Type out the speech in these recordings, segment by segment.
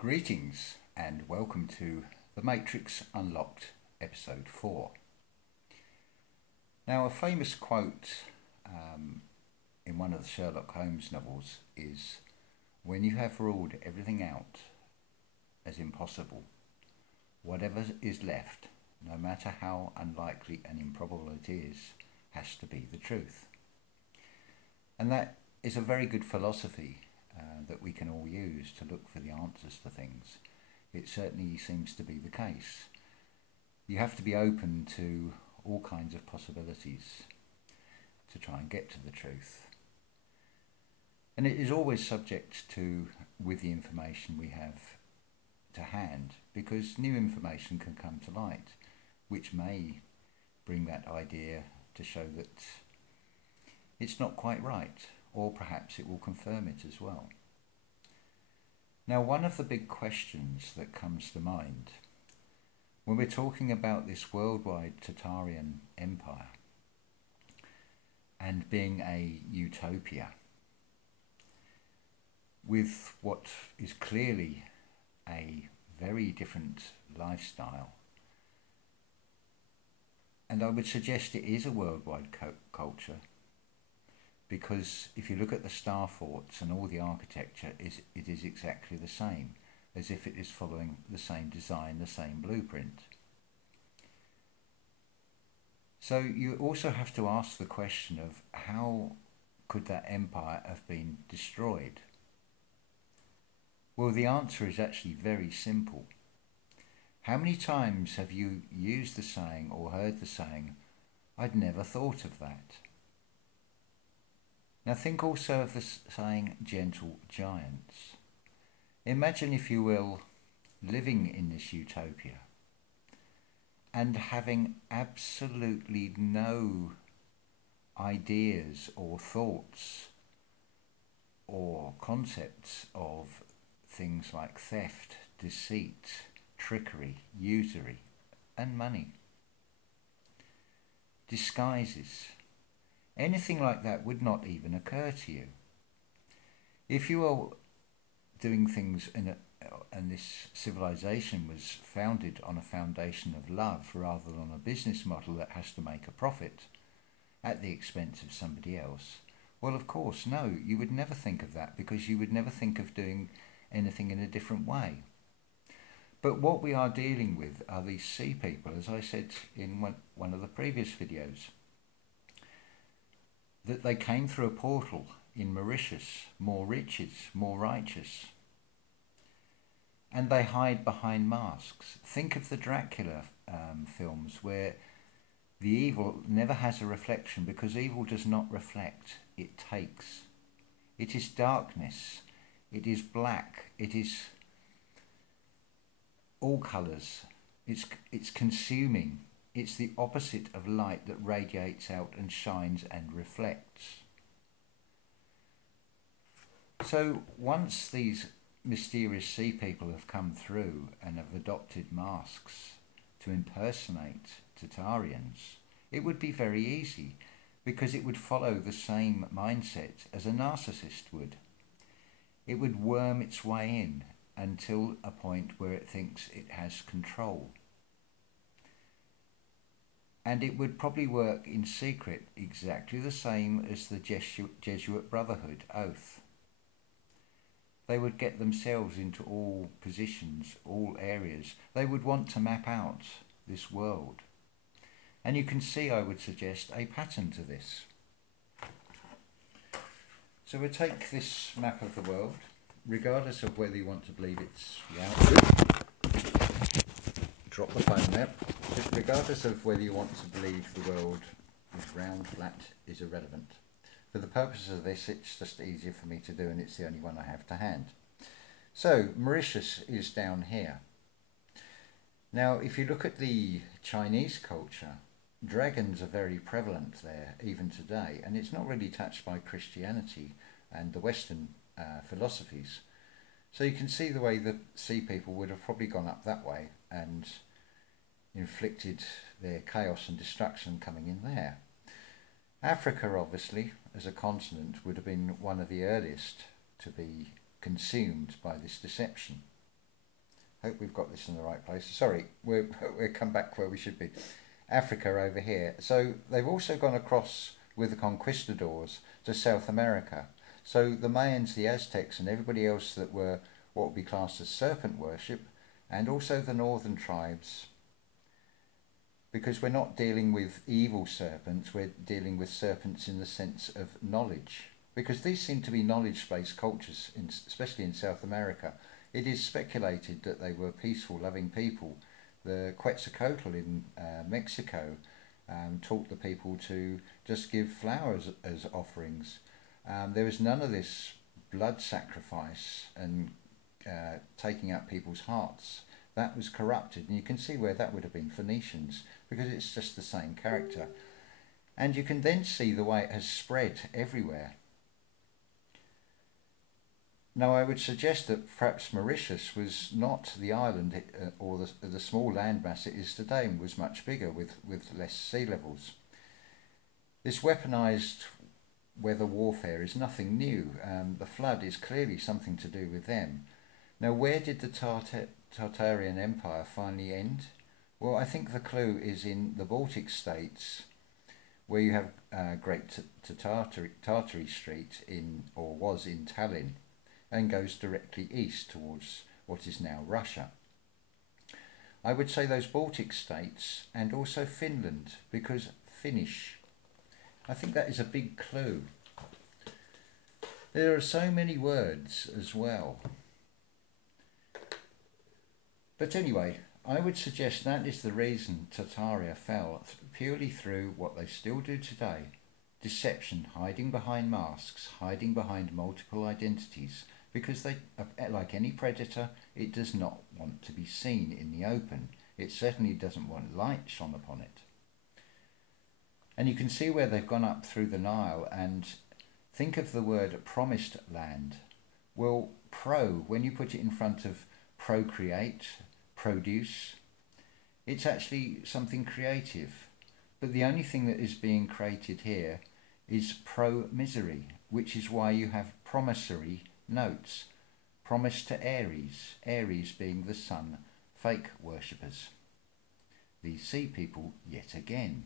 Greetings and welcome to The Matrix Unlocked, Episode 4. Now, a famous quote in one of the Sherlock Holmes novels is, "When you have ruled everything out as impossible, whatever is left, no matter how unlikely and improbable it is, has to be the truth." And that is a very good philosophy that we can all use to look for the answers to things. It certainly seems to be the case. You have to be open to all kinds of possibilities to try and get to the truth. And it is always subject to, with the information we have to hand, because new information can come to light, which may bring that idea to show that it's not quite right, or perhaps it will confirm it as well. Now, one of the big questions that comes to mind when we're talking about this worldwide Tartarian empire and being a utopia with what is clearly a very different lifestyle, and I would suggest it is a worldwide culture, because if you look at the star forts and all the architecture, it is exactly the same, as if it is following the same design, the same blueprint. So you also have to ask the question of how could that empire have been destroyed? Well, the answer is actually very simple. How many times have you used the saying or heard the saying, "I'd never thought of that"? Now think also of the saying, gentle giants. Imagine, if you will, living in this utopia and having absolutely no ideas or thoughts or concepts of things like theft, deceit, trickery, usury, and money. Disguises. Anything like that would not even occur to you. If you were doing things and this civilization was founded on a foundation of love rather than on a business model that has to make a profit at the expense of somebody else, well, of course, no, you would never think of that, because you would never think of doing anything in a different way. But what we are dealing with are these sea people, as I said in one of the previous videos, that they came through a portal in Mauritius, more riches, more righteous. And they hide behind masks. Think of the Dracula films, where the evil never has a reflection, because evil does not reflect, it takes. It is darkness, it is black, it is all colours, it's consuming. It's the opposite of light that radiates out and shines and reflects. So once these mysterious sea people have come through and have adopted masks to impersonate Tartarians, it would be very easy, because it would follow the same mindset as a narcissist would. It would worm its way in until a point where it thinks it has control. And it would probably work in secret, exactly the same as the Jesuit Brotherhood oath. They would get themselves into all positions, all areas. They would want to map out this world. And you can see, I would suggest, a pattern to this. So we'll take this map of the world, regardless of whether you want to believe it's round. Drop the phone there. Regardless of whether you want to believe the world is round, flat, is irrelevant. For the purposes of this, it's just easier for me to do, and it's the only one I have to hand. So Mauritius is down here. Now, if you look at the Chinese culture, dragons are very prevalent there even today, and it's not really touched by Christianity and the Western philosophies. So you can see the way the sea people would have probably gone up that way and inflicted their chaos and destruction coming in there. Africa, obviously, as a continent, would have been one of the earliest to be consumed by this deception. Hope we've got this in the right place. Sorry, we're come back where we should be. Africa over here. So they've also gone across with the conquistadors to South America. So the Mayans, the Aztecs, and everybody else that were what would be classed as serpent worship, and also the northern tribes, because we're not dealing with evil serpents, we're dealing with serpents in the sense of knowledge. Because these seem to be knowledge-based cultures, especially in South America. It is speculated that they were peaceful, loving people. The Quetzalcoatl in Mexico taught the people to just give flowers as offerings. There was none of this blood sacrifice and taking out people's hearts. That was corrupted, and you can see where that would have been Phoenicians, because it's just the same character. And you can then see the way it has spread everywhere. Now, I would suggest that perhaps Mauritius was not the island or the small landmass it is today, and was much bigger with less sea levels. This weaponised weather warfare is nothing new. The flood is clearly something to do with them. Now, where did the Tartarian Empire finally end? Well, I think the clue is in the Baltic states, where you have Great Tartary Street was in Tallinn, and goes directly east towards what is now Russia. I would say those Baltic states and also Finland, because Finnish. I think that is a big clue. There are so many words as well. But anyway, I would suggest that is the reason Tartaria fell, purely through what they still do today. Deception, hiding behind masks, hiding behind multiple identities, because they, like any predator, it does not want to be seen in the open. It certainly doesn't want light shone upon it. And you can see where they've gone up through the Nile, and think of the word promised land. Well, when you put it in front of procreate, produce, it's actually something creative. But the only thing that is being created here is pro-misery, which is why you have promissory notes. Promise to Aries, Aries being the sun, fake worshippers. These sea people yet again.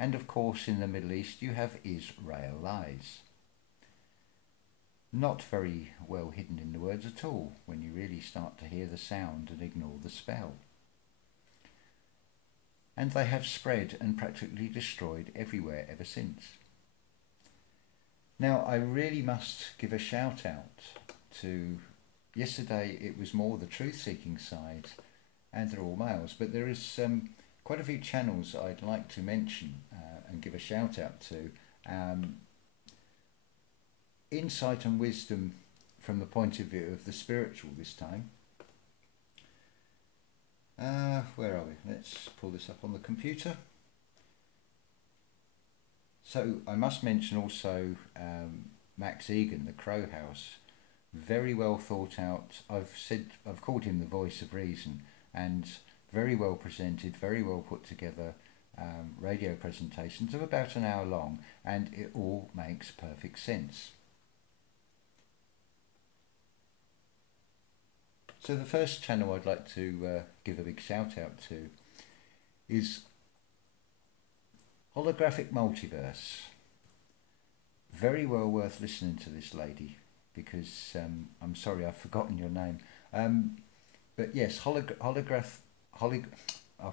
And of course in the Middle East you have Israelites. Not very well hidden in the words at all when you really start to hear the sound and ignore the spell. And they have spread and practically destroyed everywhere ever since. Now, I really must give a shout out to, yesterday it was more the truth-seeking side, and they're all males, but there is quite a few channels I'd like to mention and give a shout out to. Insight and wisdom from the point of view of the spiritual this time. Where are we? Let's pull this up on the computer. So I must mention also Max Egan, the Crow House. Very well thought out. I've called him the voice of reason, and very well presented, very well put together radio presentations of about an hour long, and it all makes perfect sense. So the first channel I'd like to give a big shout out to is Holographic Multiverse. Very well worth listening to this lady, because I'm sorry I've forgotten your name. But yes, I'll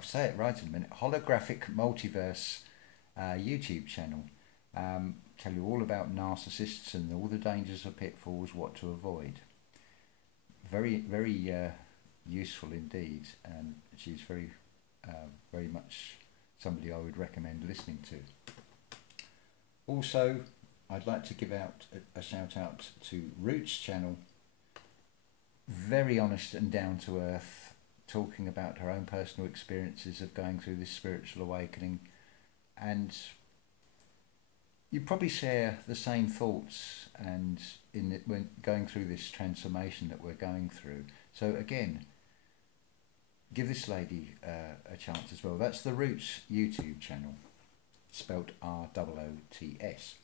say it right in a minute. Holographic Multiverse YouTube channel. Tell you all about narcissists and all the dangers of pitfalls, what to avoid. Very, very useful indeed, and she's very, very much somebody I would recommend listening to. Also, I'd like to give out a shout out to Roots channel. Very honest and down to earth, talking about her own personal experiences of going through this spiritual awakening, and you probably share the same thoughts and when going through this transformation that we're going through. So again, give this lady a chance as well. That's the Roots YouTube channel, spelt R-O-O-T-S.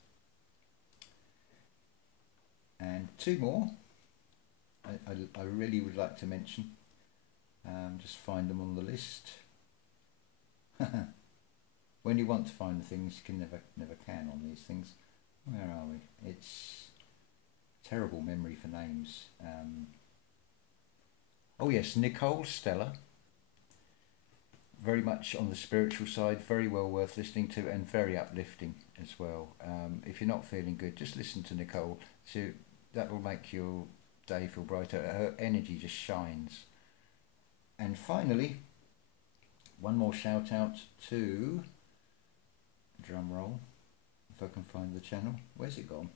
And two more I really would like to mention. Just find them on the list. When you want to find the things, you can never can on these things. Where are we? It's terrible memory for names. Oh yes, Nicole Stella. Very much on the spiritual side, very well worth listening to, and very uplifting as well. If you're not feeling good, just listen to Nicole. So that will make your day feel brighter. Her energy just shines. And finally, one more shout out to, drum roll, if I can find the channel. Where's it gone?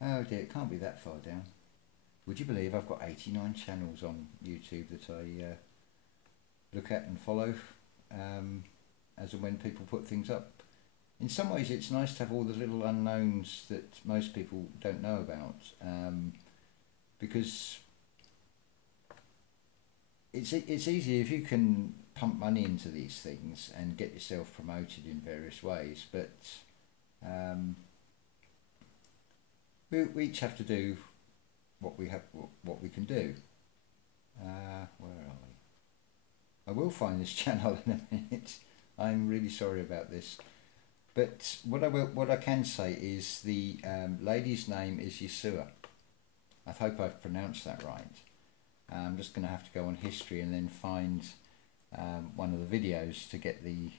Oh dear, it can't be that far down. Would you believe I've got 89 channels on YouTube that I look at and follow as and when people put things up. In some ways it's nice to have all the little unknowns that most people don't know about, because it's easy if you can pump money into these things and get yourself promoted in various ways, but we each have to do what we can do. Where are we? I will find this channel in a minute. I'm really sorry about this, but what I can say is the lady's name is Yeshua. I hope I've pronounced that right. I'm just going to have to go on history and then find one of the videos to get the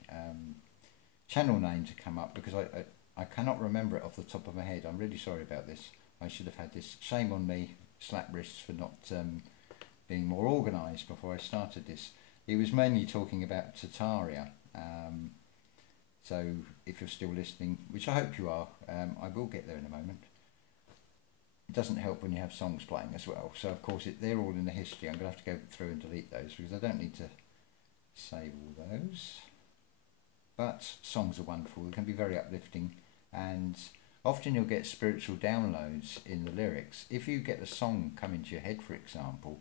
channel name to come up, because I cannot remember it off the top of my head. I'm really sorry about this. I should have had this. Shame on me, slap wrists, for not being more organised before I started this. He was mainly talking about Tartaria. So if you're still listening, which I hope you are, I will get there in a moment. It doesn't help when you have songs playing as well. So of course they're all in the history. I'm going to have to go through and delete those because I don't need to save all those. But songs are wonderful. They can be very uplifting, and often you'll get spiritual downloads in the lyrics. If you get a song come into your head, for example,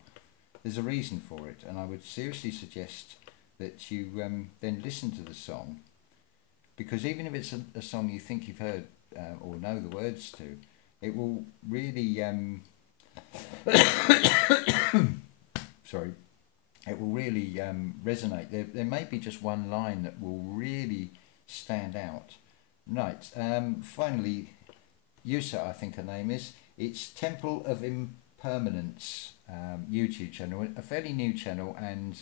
there's a reason for it, and I would seriously suggest that you then listen to the song, because even if it's a song you think you've heard or know the words to, it will really sorry, it will really resonate. There may be just one line that will really stand out. Right, finally, Yusa, I think her name is. It's Temple of Impermanence YouTube channel, a fairly new channel, and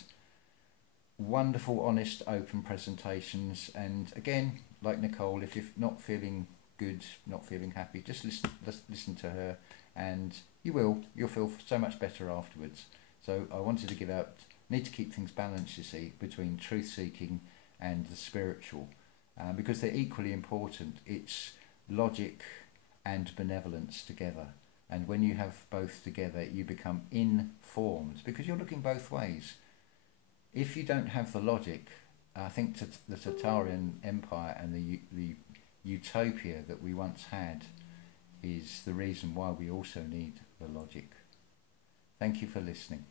wonderful, honest, open presentations. And again, like Nicole, if you're not feeling good, not feeling happy, just listen to her, and you'll feel so much better afterwards. So I wanted to give out, need to keep things balanced, you see, between truth seeking and the spiritual, because they're equally important. It's logic and benevolence together, and when you have both together you become informed, because you're looking both ways. If you don't have the logic, I think the Tartarian Empire and the utopia that we once had is the reason why we also need the logic. Thank you for listening.